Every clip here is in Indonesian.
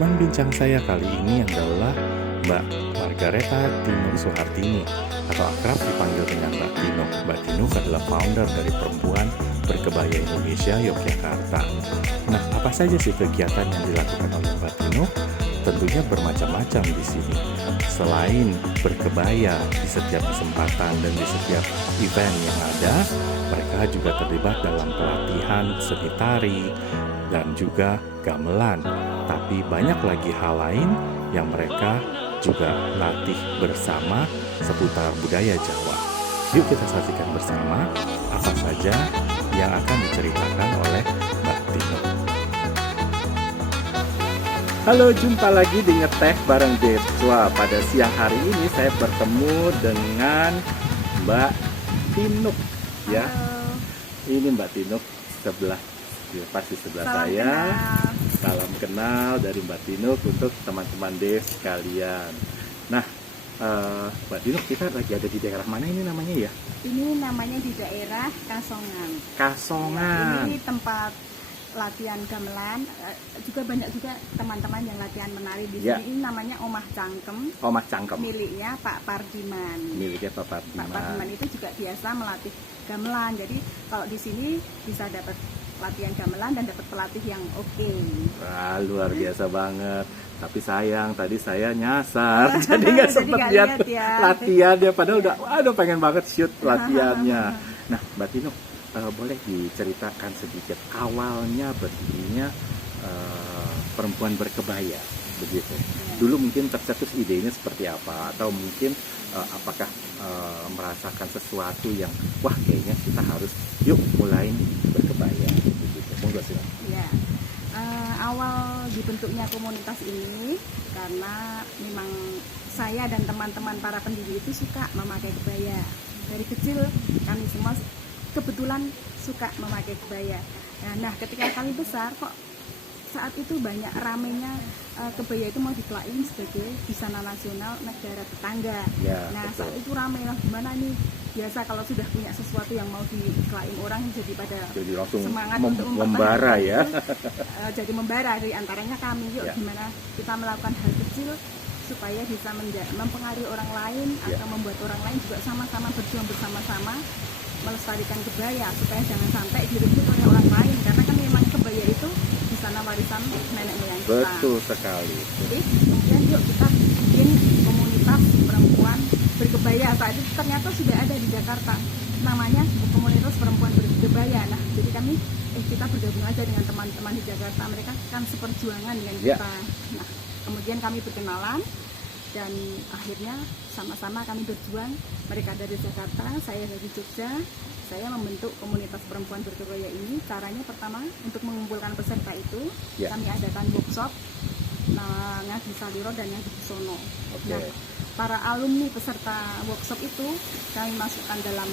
Teman bincang saya kali ini adalah Mbak Margareta Tinuk Suhartini atau akrab dipanggil dengan Mbak Tinuk. Mbak Tinuk adalah founder dari Perempuan Berkebaya Indonesia Yogyakarta. Nah, apa saja sih kegiatan yang dilakukan oleh Mbak Tinuk? Tentunya bermacam-macam di sini. Selain berkebaya di setiap kesempatan dan di setiap event yang ada, mereka juga terlibat dalam pelatihan seni tari dan juga gamelan. Tapi banyak lagi hal lain yang mereka juga latih bersama seputar budaya Jawa. Yuk kita saksikan bersama apa saja yang akan diceritakan oleh Mbak Tinuk. Halo, jumpa lagi di Ngeteh bareng Deswa. Pada siang hari ini saya bertemu dengan Mbak Tinuk ya. Halo. Ini Mbak Tinuk sebelah, ya, pasti sebelah saya. Salam kenal dari Mbak Tinuk untuk teman-teman Des sekalian. Nah, Mbak Tinuk, kita lagi ada di daerah mana ini namanya ya? Ini namanya di daerah Kasongan. Kasongan. Ini tempat latihan gamelan. Juga banyak juga teman-teman yang latihan menari di sini. Ya. Ini namanya Omah Cangkem. Omah Cangkem. Miliknya Pak Pardiman. Miliknya Pak Pak Pardiman. Pardiman itu juga biasa melatih gamelan. Jadi kalau di sini bisa dapat latihan gamelan dan dapat pelatih yang oke. Wah, luar biasa banget. Tapi sayang tadi saya nyasar, jadi nggak sempet nggak lihat ya. latihannya. Padahal udah pengen banget shoot latihannya. Nah, Mbak Tinuk, boleh diceritakan sedikit awalnya berdirinya Perempuan Berkebaya begitu. Dulu mungkin tercetus idenya seperti apa, atau mungkin apakah merasakan sesuatu yang wah kayaknya kita harus yuk mulai berkebaya begitu. Monggo silakan. Ya. Awal dibentuknya komunitas ini karena memang saya dan teman-teman para pendiri itu suka memakai kebaya. Dari kecil kami semua kebetulan suka memakai kebaya. Nah, ketika kami besar kok saat itu banyak ramenya kebaya itu mau dikelain sebagai busana nasional negara tetangga. Ya, Nah, betul. saat itu rame lah, gimana nih, biasa kalau sudah punya sesuatu yang mau dikelain orang jadi pada Jadi langsung semangat untuk membara ya. jadi membara. Di antaranya kami, yuk Ya. gimana kita melakukan hal kecil supaya bisa mempengaruhi orang lain Ya. atau membuat orang lain juga sama-sama berjuang bersama-sama melestarikan kebaya supaya jangan sampai direbut oleh orang lain, karena kan memang kebaya itu busana warisan nenek moyang kita. Betul sekali. Jadi kemudian yuk kita bikin komunitas perempuan berkebaya. Saat itu ternyata sudah ada di Jakarta, namanya komunitas perempuan berkebaya. Nah, jadi kami kita bergabung aja dengan teman-teman di Jakarta, mereka kan seperjuangan dengan Ya. kita. Nah, kemudian kami berkenalan dan akhirnya sama-sama kami berjuang. Mereka dari Jakarta, saya dari Jogja. Saya membentuk komunitas perempuan berkebaya ini. Caranya pertama untuk mengumpulkan peserta itu, Ya. kami adakan workshop Ngadi Saliro dan Ngadi Busono. Oke. Nah, para alumni peserta workshop itu kami masukkan dalam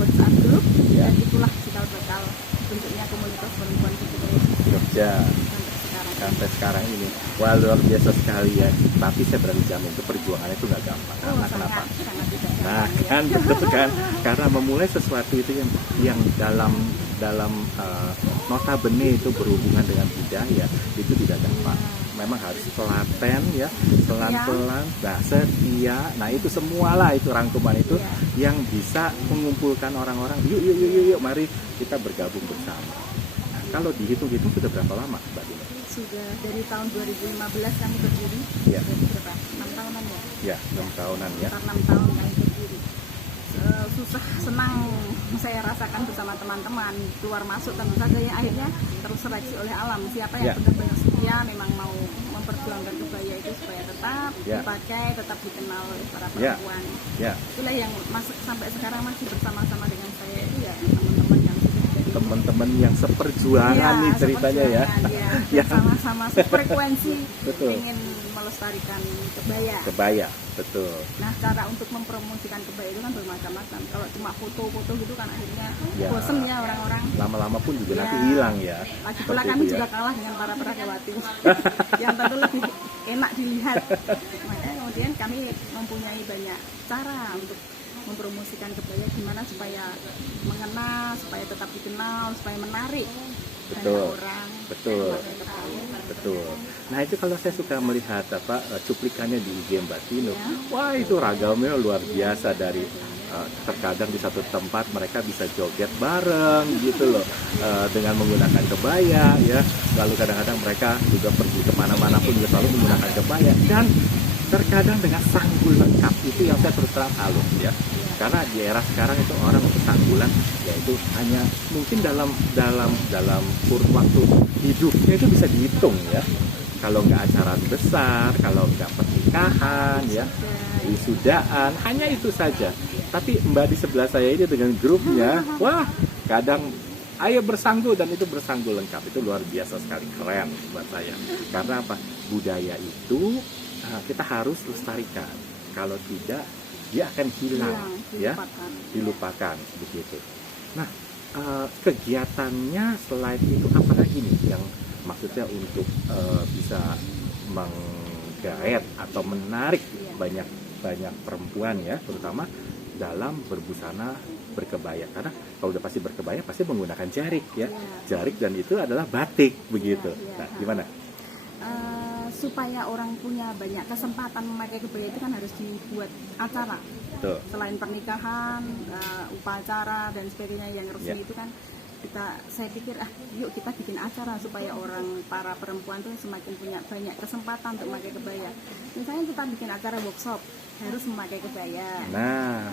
WhatsApp group, Ya. dan itulah cikal bakal bentuknya komunitas perempuan berkebaya Jogja sampai sekarang. sampai sekarang ini. Wah, luar biasa sekali ya. Tapi saya berani jamin itu perjuangan itu nggak gampang. Karena kenapa? Sangat tidak Nah, gampang, ya. kan betul kan? Karena memulai sesuatu itu yang dalam notabene itu berhubungan dengan budaya itu tidak gampang. Memang harus telaten ya, pelan-pelan, setia. Nah, itu semualah itu rangkuman itu yang bisa mengumpulkan orang-orang. Yuk, mari kita bergabung bersama. Nah, kalau dihitung-hitung sudah berapa lama, Mbak Dina? Sudah dari tahun 2015 kami berdiri. Ya. Jadi berapa? 6 tahunan ya? Ya, 6 tahunan ya. Sekitar 6 tahun kami berdiri. Susah senang saya rasakan bersama teman-teman, keluar masuk tentu saja yang akhirnya terus seleksi oleh alam. Siapa yang Ya. benar-benar setia memang mau memperjuangkan kebaya itu supaya tetap Ya. dipakai, tetap dikenal oleh para Ya. perempuan. Ya, Itulah yang masuk sampai sekarang masih bersama-sama dengan saya itu ya teman-teman yang sudah dari teman-teman yang seperjuangan nih ceritanya ya. seperjuangan, Yang sama-sama sefrekuensi Betul. ingin melestarikan kebaya. Kebaya, betul. Nah, cara untuk mempromosikan kebaya itu kan bermacam-macam. Kalau cuma foto-foto gitu kan akhirnya Ya. bosen ya orang-orang. Lama-lama pun juga Ya. nanti hilang ya. Lagi pula Seperti kami itu juga ya. kalah dengan para perakawati yang tentu lebih enak dilihat. Makanya kemudian kami mempunyai banyak cara untuk mempromosikan kebaya gimana supaya mengena, supaya tetap dikenal, supaya menarik banyak Betul. orang. Betul. memakai kebaya. Betul. Nah itu kalau saya suka melihat cuplikannya di IG Mbak Tino, Ya. wah itu ragamnya luar biasa dari terkadang di satu tempat mereka bisa joget bareng gitu loh dengan menggunakan kebaya ya. Lalu kadang-kadang mereka juga pergi kemana-mana pun juga selalu menggunakan kebaya dan terkadang dengan sanggul lengkap. Itu yang saya terus terang salut ya. Karena di era sekarang itu orang untuk sanggulan yaitu hanya mungkin dalam kurun waktu hidupnya itu bisa dihitung ya. Kalau nggak acara besar, kalau nggak pernikahan ya, wisudaan, hanya itu saja. Tapi Mbak di sebelah saya ini dengan grupnya, wah kadang ayo bersanggul dan itu bersanggul lengkap. Itu luar biasa sekali, keren buat saya. Karena apa? Budaya itu kita harus lestarikan. Kalau tidak dia akan hilang ya, dilupakan begitu. Nah kegiatannya selain itu apa lagi nih yang maksudnya untuk bisa menggaet atau menarik banyak perempuan ya, terutama dalam berbusana berkebaya. Karena kalau udah pasti berkebaya pasti menggunakan jarik ya, jarik dan itu adalah batik begitu. Nah gimana? Supaya orang punya banyak kesempatan memakai kebaya itu kan harus dibuat acara. Betul. Selain pernikahan, upacara dan sebagainya yang resmi itu kan saya pikir yuk kita bikin acara supaya para perempuan tuh semakin punya banyak kesempatan untuk memakai kebaya. Misalnya kita bikin acara workshop harus memakai kebaya. Nah,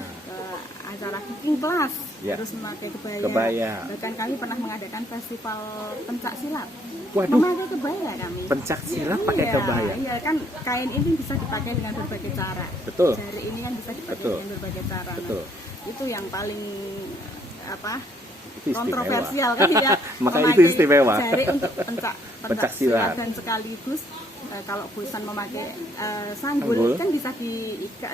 acara cooking class harus memakai kebaya. Bahkan kami pernah mengadakan festival pencak silat. Waduh. Memakai kebaya kami. Pencak silat pakai kebaya. Iya kan kain ini bisa dipakai dengan berbagai cara. Betul. Jari ini kan bisa dipakai dengan berbagai cara. Betul. Nah, itu yang paling Itu kontroversial kan ya. Maka itu istimewa. Jari untuk pencak silat dan sekaligus kalau bosan memakai sanggul kan bisa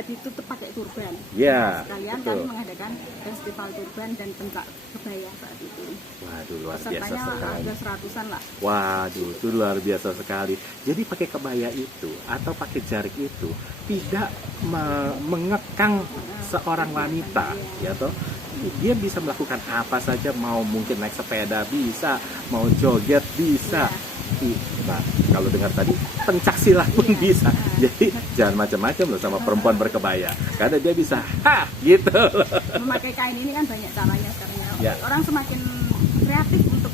ditutup pakai turban. Ya. Sekalian betul. kami mengadakan festival turban dan pencak kebaya saat itu. Waduh, luar biasa Pesertanya sekali. ada 100-an lah. Waduh, itu luar biasa sekali. Jadi pakai kebaya itu atau pakai jarik itu tidak mengekang seorang wanita, ya toh. Dia bisa melakukan apa saja, mau mungkin naik sepeda bisa, mau joget bisa. Nah, kalau dengar tadi pencak silat pun bisa. Jadi jangan macam-macam loh sama perempuan berkebaya, karena dia bisa gitu. Memakai kain ini kan banyak caranya sekarang ya. Ya. Orang semakin kreatif untuk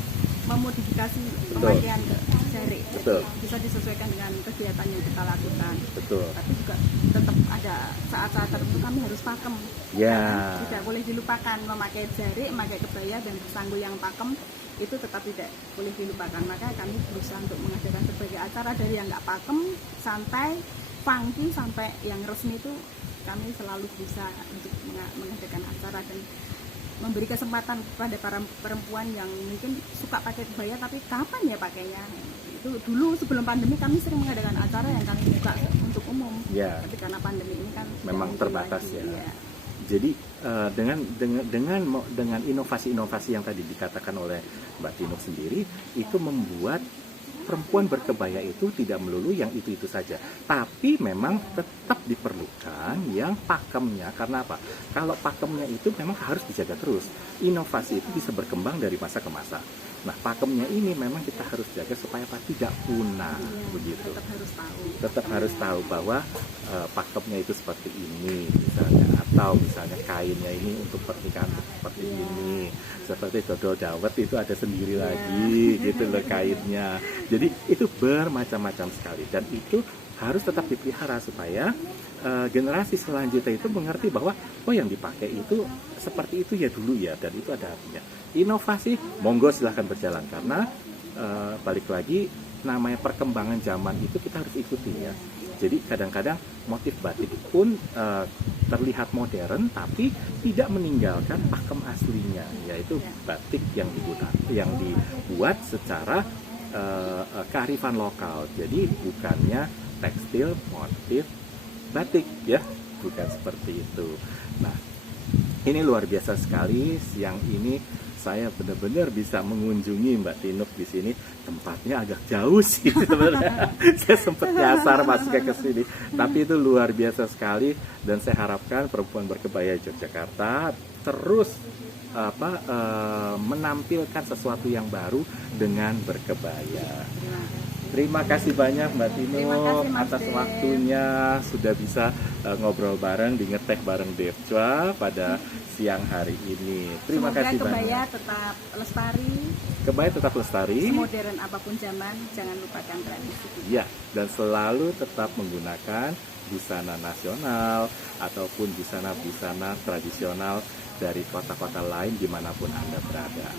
memodifikasi pemakaian jarik. Betul. Bisa disesuaikan dengan kegiatan yang kita lakukan. Betul. Tapi juga tetap ada saat-saat tertentu kami harus pakem. Ya. Tidak boleh dilupakan memakai jarik, memakai kebaya dan bersanggul yang pakem itu tetap tidak boleh dilupakan. Maka kami berusaha untuk mengadakan berbagai acara dari yang nggak pakem, santai, funky sampai yang resmi itu kami selalu berusaha untuk mengadakan acara dan memberi kesempatan kepada para perempuan yang mungkin suka pakai kebaya tapi kapan ya pakainya. Itu dulu sebelum pandemi kami sering mengadakan acara yang kami buka untuk umum. Ya. Tapi karena pandemi ini kan Memang terbatas lagi, ya. Jadi dengan inovasi-inovasi yang tadi dikatakan oleh Mbak Tino sendiri, itu membuat perempuan berkebaya itu tidak melulu yang itu-itu saja, tapi memang tetap diperlukan yang pakemnya. Karena apa? Kalau pakemnya itu memang harus dijaga terus. Inovasi itu bisa berkembang dari masa ke masa. Nah, pakemnya ini memang kita harus jaga supaya tidak punah, begitu. Tetap harus tahu bahwa pakemnya itu seperti ini misalnya, atau misalnya kainnya ini untuk pernikahan seperti ini, seperti dodol dawet itu ada sendiri lagi gitu loh kainnya. Jadi itu bermacam-macam sekali dan itu harus tetap dipelihara supaya generasi selanjutnya itu mengerti bahwa yang dipakai itu seperti itu ya dulu ya, dan itu ada artinya. Inovasi monggo silahkan berjalan, karena balik lagi namanya perkembangan zaman itu kita harus ikuti ya. Jadi kadang-kadang motif batik pun terlihat modern tapi tidak meninggalkan pakem aslinya, yaitu batik yang dibuat secara kearifan lokal. Jadi bukannya tekstil motif batik ya, bukan seperti itu. Nah, ini luar biasa sekali. Siang ini saya benar-benar bisa mengunjungi Mbak Tinuk di sini. Tempatnya agak jauh sih sebenarnya. Saya sempat nyasar masuknya ke sini, tapi itu luar biasa sekali, dan saya harapkan perempuan berkebaya Yogyakarta terus menampilkan sesuatu yang baru dengan berkebaya. Terima kasih banyak Mbak Tino Terima kasih, Mas atas Dev. waktunya, sudah bisa ngobrol bareng di Ngeteh bareng Devca pada siang hari ini. Terima Semoga kasih kebaya banyak. tetap lestari, Kebaya tetap lestari, semodern apapun zaman, jangan lupakan tradisi. ya, dan selalu tetap menggunakan busana nasional ataupun busana-busana tradisional dari kota-kota lain dimanapun Anda berada.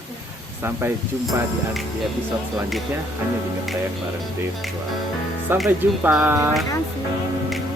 Sampai jumpa di episode selanjutnya hanya di Ngeteh bareng Devca. Sampai jumpa. Terima kasih.